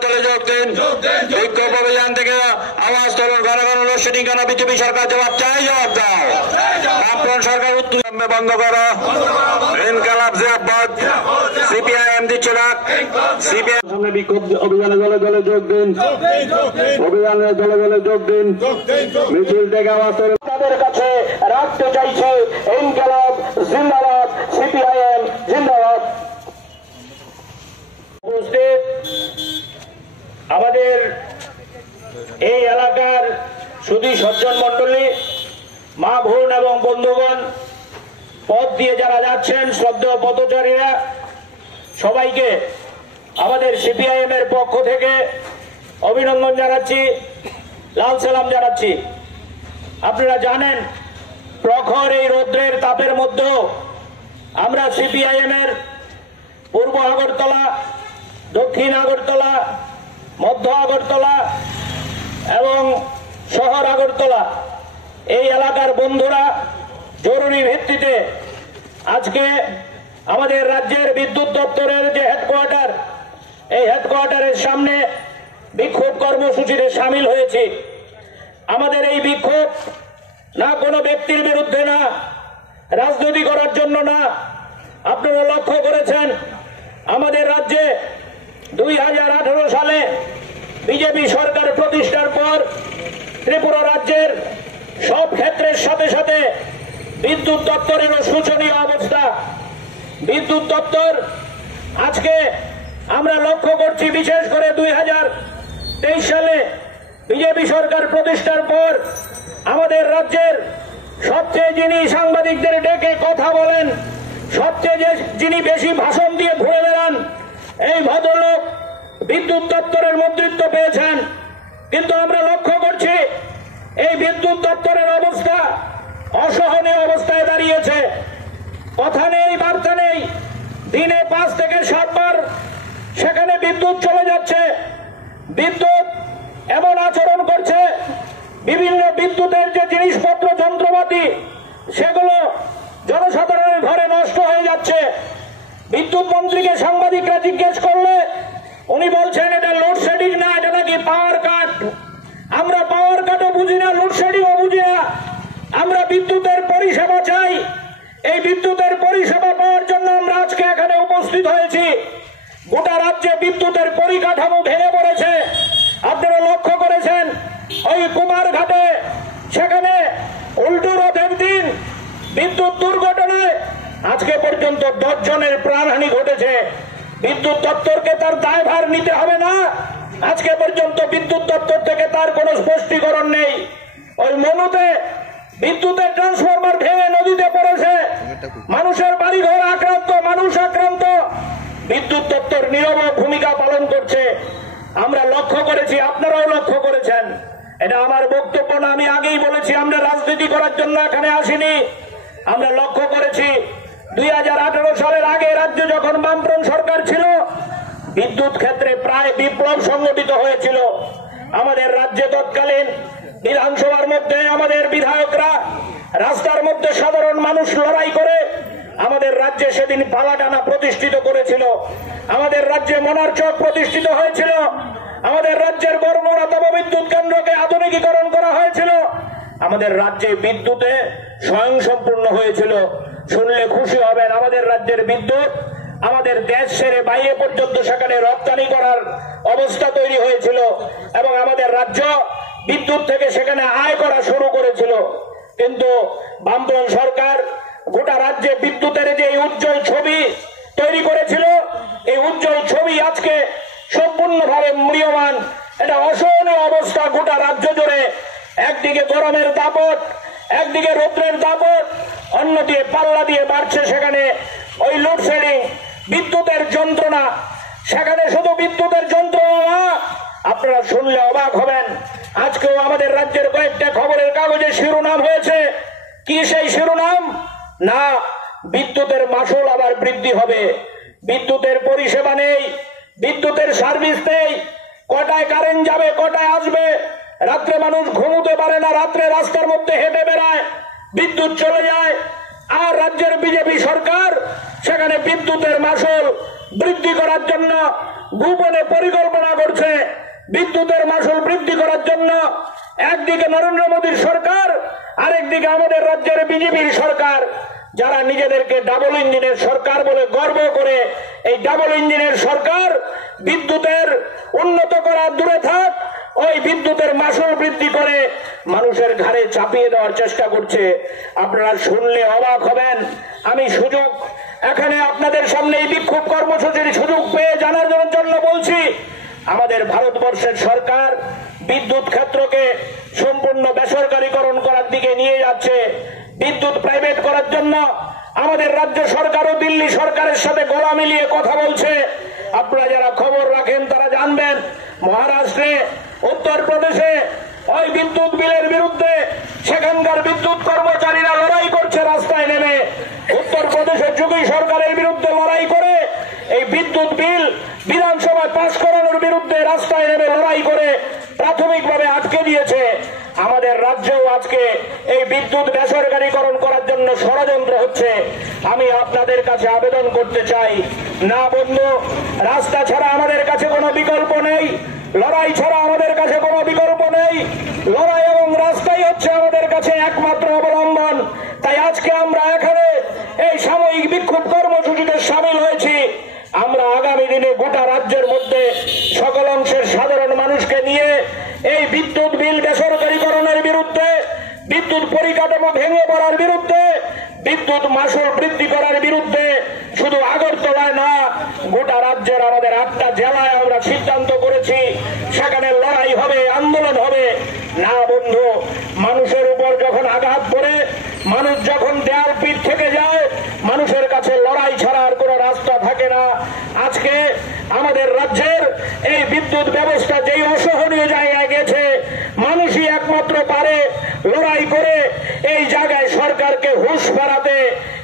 যোগ দিন। বিক্ষোভ অভিযান থেকে আওয়াজ তুলুন, ঘন ঘন লোডশেডিং কেন? বিজেপি সরকার জবাব চাই, জবাব দাও। বামপন্থী সরকার উত্তর বন্ধ করো। ইনকালাব জিন্দাবাদ। সিপিআইএম দিচ্ছে না। সিপিআইএম সামনে বিক্ষোভ অভিযানে দলে দলে যোগ দিন। অভিযানে দলে দলে যোগ দিন। মিছিল থেকে আওয়াজ তুলুন। তাদের কাছে রাখতে চাইছে ইনকালাব জিন্দাবাদ, সিপিআইএম জিন্দাবাদ। উপস্থিত আমাদের এই এলাকার সুধী সজ্জন মন্ডলী, মা বোন এবং বন্ধুগণ, পথ দিয়ে যারা যাচ্ছেন, শ্রদ্ধেয় পথচারীরা, সবাইকে আমাদের সিপিআইএম এর পক্ষ থেকে অভিনন্দন জানাচ্ছি, লাল সালাম জানাচ্ছি। আপনারা জানেন, প্রখর এই রৌদ্রের তাপের মধ্যেও আমরা সিপিআইএম এর পূর্ব আগরতলা, দক্ষিণ আগরতলা, মধ্য আগরতলা এবং শহর আগরতলা এই এলাকার বন্ধুরা জরুরি ভিত্তিতে আজকে আমাদের রাজ্যের বিদ্যুৎ দপ্তরের যে হেডকোয়ার্টার, এই হেডকোয়ার্টারের সামনে বিক্ষোভ কর্মসূচিতে সামিল হয়েছি। আমাদের এই বিক্ষোভ না কোনো ব্যক্তির বিরুদ্ধে, না রাজনীতি করার জন্য, না। আপনারা লক্ষ্য করেছেন, আমাদের রাজ্যে 2018 সালে বিজেপি সরকার প্রতিষ্ঠার পর ত্রিপুরা রাজ্যের সব ক্ষেত্রের সাথে সাথে বিদ্যুৎ দপ্তরেরও শোচনীয় অবস্থা। বিদ্যুৎ দপ্তর আজকে আমরা লক্ষ্য করছি, বিশেষ করে 2023 সালে বিজেপি সরকার প্রতিষ্ঠার পর আমাদের রাজ্যের সবচেয়ে যিনি সাংবাদিকদের ডেকে কথা বলেন, সবচেয়ে যিনি বেশি ভাষণ দিয়ে ঘুরে বেড়ান, এই ভদ্রলোক বিদ্যুৎ দপ্তরের মন্ত্রিত্ব পেয়েছেন। কিন্তু আমরা লক্ষ্য করছি এই বিদ্যুৎ দপ্তরের অবস্থা অসহনীয় অবস্থায় দাঁড়িয়েছে। কথা নেই, বার্তা নেই। দিনে 5 থেকে 7 বার সেখানে বিদ্যুৎ চলে যাচ্ছে। বিদ্যুৎ এমন আচরণ করছে, বিভিন্ন বিদ্যুতের যে জিনিসপত্র, যন্ত্রপাতি, সেগুলো জনসাধারণের ঘরে নষ্ট হয়ে যাচ্ছে। বিদ্যুৎ মন্ত্রীকে সাংবাদিকরা জিজ্ঞেস করলে উনি বলছেন এটা লোডশেডিং না, এটা নাকি পাওয়ার কাট। আমরা পাওয়ার কাটও বুঝি না, লোডশেডিংও বুঝি না। আমরা বিদ্যুতের পরিষেবা চাই। এই বিদ্যুতের পরিষেবা পাওয়ার জন্য আমরা আজকে এখানে উপস্থিত হয়েছি। গোটা রাজ্যে বিদ্যুতের পরিকাঠামো ভেঙে পড়েছে। আপনারা লক্ষ্য করেছেন ওই কুমারঘাটে, সেখানে উল্টো রথের দিন বিদ্যুৎ দুর্ঘটনায় আজকে পর্যন্ত 10 জনের প্রাণহানি ঘটেছে। বিদ্যুৎ দপ্তরকে তার দায়ভার নিতে হবে না? আজকে পর্যন্ত বিদ্যুৎ দপ্তর থেকে তার কোনো স্পষ্টীকরণ নেই। ওই মনুতে বিদ্যুতের ট্রান্সফরমার ভেঙে নদীতে পড়েছে, মানুষের বাড়িঘর আক্রান্ত, মানুষ আক্রান্ত। বিদ্যুৎ দপ্তর নীরব ভূমিকা পালন করছে। আমরা লক্ষ্য করেছি, আপনারাও লক্ষ্য করেছেন। এটা আমার বক্তব্য না, আমি আগেই বলেছি, আমরা রাজনীতি করার জন্য এখানে আসিনি। আমরা লক্ষ্য করেছি 2018 সালের আগে রাজ্যে যখন বামফ্রন্ট সরকার ছিল, বিদ্যুৎ ক্ষেত্রে প্রায় বিপ্লব সংগঠিত হয়েছিল। আমাদের রাজ্যে তৎকালীন বিধানসভার মধ্যে আমাদের বিধায়করা রাস্তার মধ্যে সাধারণ মানুষ লড়াই করে আমাদের রাজ্যে সেদিন পালাটানা প্রতিষ্ঠিত করেছিল। আমাদের রাজ্যে মনারচক প্রতিষ্ঠিত হয়েছিল। আমাদের রাজ্যের বর্মরা তাপবিদ্যুৎ কেন্দ্রকে আধুনিকীকরণ করা হয়েছিল। আমাদের রাজ্যে বিদ্যুতে স্বয়ংসম্পূর্ণ হয়েছিল। শুনলে খুশি হবেন, আমাদের রাজ্যের বিদ্যুৎ আমাদের দেশ ছেড়ে বাইরে পর্যন্ত সেখানে রপ্তানি করার অবস্থা তৈরি হয়েছিল এবং আমাদের রাজ্য বিদ্যুৎ থেকে সেখানে আয় করা শুরু করেছিল। কিন্তু বামপন্থী সরকার গোটা রাজ্যে বিদ্যুতের যে উজ্জ্বল ছবি তৈরি করেছিল, এই উজ্জ্বল ছবি আজকে সম্পূর্ণভাবে ম্রিয়মান। এটা অসহনীয় অবস্থা গোটা রাজ্য জুড়ে। একদিকে গরমের দাপট, একদিকে রৌদ্রের দাপট, অন্যদিকে পাল্লা দিয়ে বাড়ছে সেখানে ওই লোডশেডিং, বিদ্যুতের যন্ত্রণা। সেখানে শুধু বিদ্যুতের যন্ত্রণা না, আপনারা শুনলে অবাক হবেন, আজকেও আমাদের রাজ্যের কয়েকটা খবরের কাগজে শিরোনাম হয়েছে। কি সেই শিরোনাম? না, বিদ্যুতের মাসুল আবার বৃদ্ধি হবে। বিদ্যুতের পরিষেবা নেই, বিদ্যুতের সার্ভিস নেই। কটায় কারেন্ট যাবে, কটায় আসবে, রাত্রে মানুষ ঘুমোতে পারে না, রাত্রে রাস্তার মধ্যে হেঁটে বেড়ায়, বিদ্যুৎ চলে যায়। আর রাজ্যের বিজেপি সরকার সেখানে বিদ্যুতের মাসুল বৃদ্ধি করার জন্য গোপনে পরিকল্পনা করছে বিদ্যুতের মাসুল বৃদ্ধি করার জন্য। একদিকে নরেন্দ্র মোদীর সরকার, আরেকদিকে আমাদের রাজ্যের বিজেপির সরকার, যারা নিজেদেরকে ডাবল ইঞ্জিনের সরকার বলে গর্ব করে। এই ডাবল ইঞ্জিনের সরকার বিদ্যুতের উন্নত করা দূরে থাক, ওই বিদ্যুতের মাসুল বৃদ্ধি করে মানুষের ঘাড়ে চাপিয়ে দেওয়ার চেষ্টা করছে। আপনারা শুনলে অবাক হবেন। আমি সুযোগ এখানে আপনাদের সামনে এই বিক্ষোভ কর্মসূচির সুযোগ পেয়ে জানার জন্য বলছি, আমাদের ভারতবর্ষের সরকার বিদ্যুৎ ক্ষেত্রকে সম্পূর্ণ বেসরকারীকরণ করার দিকে নিয়ে যাচ্ছে, বিদ্যুৎ প্রাইভেট করার জন্য। আমাদের রাজ্য সরকারও দিল্লি সরকারের সাথে গলা মিলিয়ে কথা বলছে। আপনারা যারা খবর রাখেন তারা জানবেন, মহারাষ্ট্রে, উত্তরপ্রদেশে ওই বিদ্যুৎ বিলের বিরুদ্ধে সেখানকার বিদ্যুৎ কর্মচারীরা লড়াই করছে রাস্তায় নেমে। উত্তরপ্রদেশের যোগী সরকারের বিরুদ্ধে লড়াই করে এই বিদ্যুৎ বিল বিধানসভায় পাশ করানোর বিরুদ্ধে রাস্তায় নেমে লড়াই করে প্রাথমিকভাবে আটকে দিয়েছে। আমাদের রাজ্যেও আজকে এই বিদ্যুৎ বেসরকারীকরণ করার জন্য ষড়যন্ত্র হচ্ছে। আমি আপনাদের কাছে আবেদন করতে চাই, না বন্ধু, রাস্তা ছাড়া আমাদের কাছে কোনো বিকল্প নেই, লড়াই ছাড়া আমাদের কাছে কোনো বিকল্প নেই। লড়াই এবং রাস্তাই হচ্ছে আমাদের কাছে একমাত্র অবলম্বন। তাই আজকে আমরা এখানে এই সাময়িক বিক্ষোভ কর্মসূচিতে সামিল হয়েছি। আমরা আগামী দিনে গোটা রাজ্যের মধ্যে সকল অংশের সাধারণ মানুষকে নিয়ে এই বিদ্যুৎ বিল বেসরকারীকরণের বিরুদ্ধে, বিদ্যুৎ পরিকাঠামো ভেঙে পড়ার বিরুদ্ধে, বিদ্যুৎ মাসুল বৃদ্ধি করার বিরুদ্ধে শুধু আগরতলায় না, গোটা রাজ্যের আমাদের 8টা জেলায় আমরা সিদ্ধান্ত করেছি সেখানে লড়াই হবে, আন্দোলন হবে। না বন্ধু, মানুষের উপর যখন আঘাত পড়ে, মানুষ যখন দেয়াল পিঠ থেকে যায়, মানুষের কাছে লড়াই ছাড়া আর কোনো রাস্তা থাকে না। আজকে আমাদের রাজ্যের এই বিদ্যুৎ ব্যবস্থা যেই অসহনীয় জায়গায় গেছে, মানুষই একমাত্র পারে লড়াই করে এই জায়গায় সরকারকে হুঁশ ফেরাতে।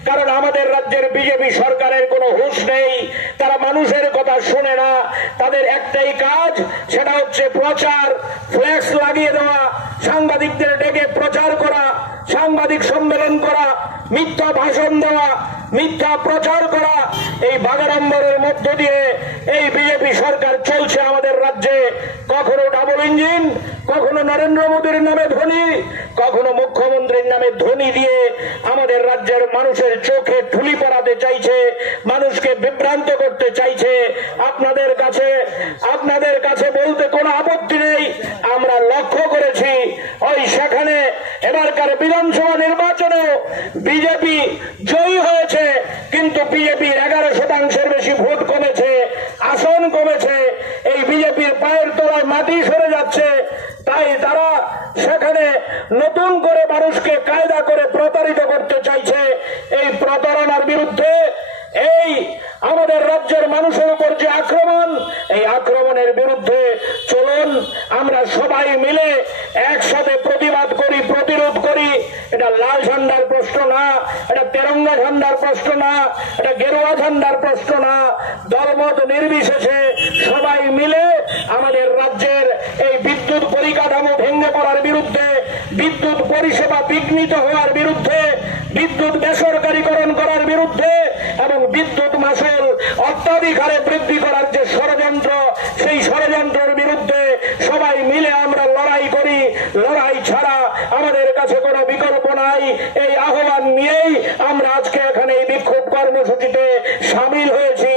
কারণ আমাদের রাজ্যের বিজেপি সরকারের কোনো হুঁশ নেই, তারা মানুষের কথা শুনে না। তাদের একটাই কাজ, সেটা হচ্ছে প্রচার, ফ্ল্যাক্স লাগিয়ে দেওয়া, সাংবাদিকদের ডেকে প্রচার করা, সাংবাদিক সম্মেলন করা, মিথ্যা ভাষণ দেওয়া, মিথ্যা প্রচার করা। এই বাগাড়ম্বরের মধ্য দিয়ে এই বিজেপি সরকার চলছে আমাদের রাজ্যে। কখনো ডাবল ইঞ্জিন, কখনো নরেন্দ্র মোদীর নামে ধ্বনি, কখনো মুখ্যমন্ত্রীর নামে ধ্বনি দিয়ে আমাদের রাজ্যের মানুষের চোখে ঠুলি পড়াতে চাইছে, মানুষকে বিভ্রান্ত করতে চাইছে। আপনাদের কাছে বলতে কোনো আপত্তি নেই, আমরা লক্ষ্য করেছি ওই সেখানে এবারকার বিধানসভা নির্বাচনে বিজেপি জয়ী হয়েছে, কিন্তু বিজেপির 11% বেশি ভোট কমেছে, আসন কমেছে। এই বিজেপির পায়ের তলায় মাটি সরে যাচ্ছে। তাই তারা সেখানে নতুন করে মানুষকে কায়দা করে প্রতারিত করতে চাইছে। এই প্রতারণার বিরুদ্ধে, এই আমাদের রাজ্যের মানুষের উপর যে আক্রমণ, এই আক্রমণের বিরুদ্ধে চলুন আমরা সবাই মিলে একসাথে প্রতিবাদ করি, প্রতিরোধ করি। এটা লাল ঝান্ডার প্রশ্ন না, এটা তেরঙ্গা ঝান্ডার প্রশ্ন না, এটা গেরুয়া ঝান্ডার প্রশ্ন না। দলমত নির্বিশেষে সবাই মিলে আমাদের রাজ্যের এই বিদ্যুৎ পরিকাঠামো ভেঙে পড়ার বিরুদ্ধে, বিদ্যুৎ পরিষেবা বিঘ্নিত হওয়ার বিরুদ্ধে, বিদ্যুৎ বেসরকারীকরণ করার বিরুদ্ধে এবং বিদ্যুৎ মাসুল অত্যাধিক হারে বৃদ্ধি করার যে ষড়যন্ত্র, সেই ষড়যন্ত্রের বিরুদ্ধে সবাই মিলে আমরা লড়াই করি। লড়াই ছাড়া আমাদের কাছে কোনো বিকল্প নাই। এই আহ্বান নিয়েই আমরা আজকে এখানে এই বিক্ষোভ কর্মসূচিতে সামিল হয়েছি।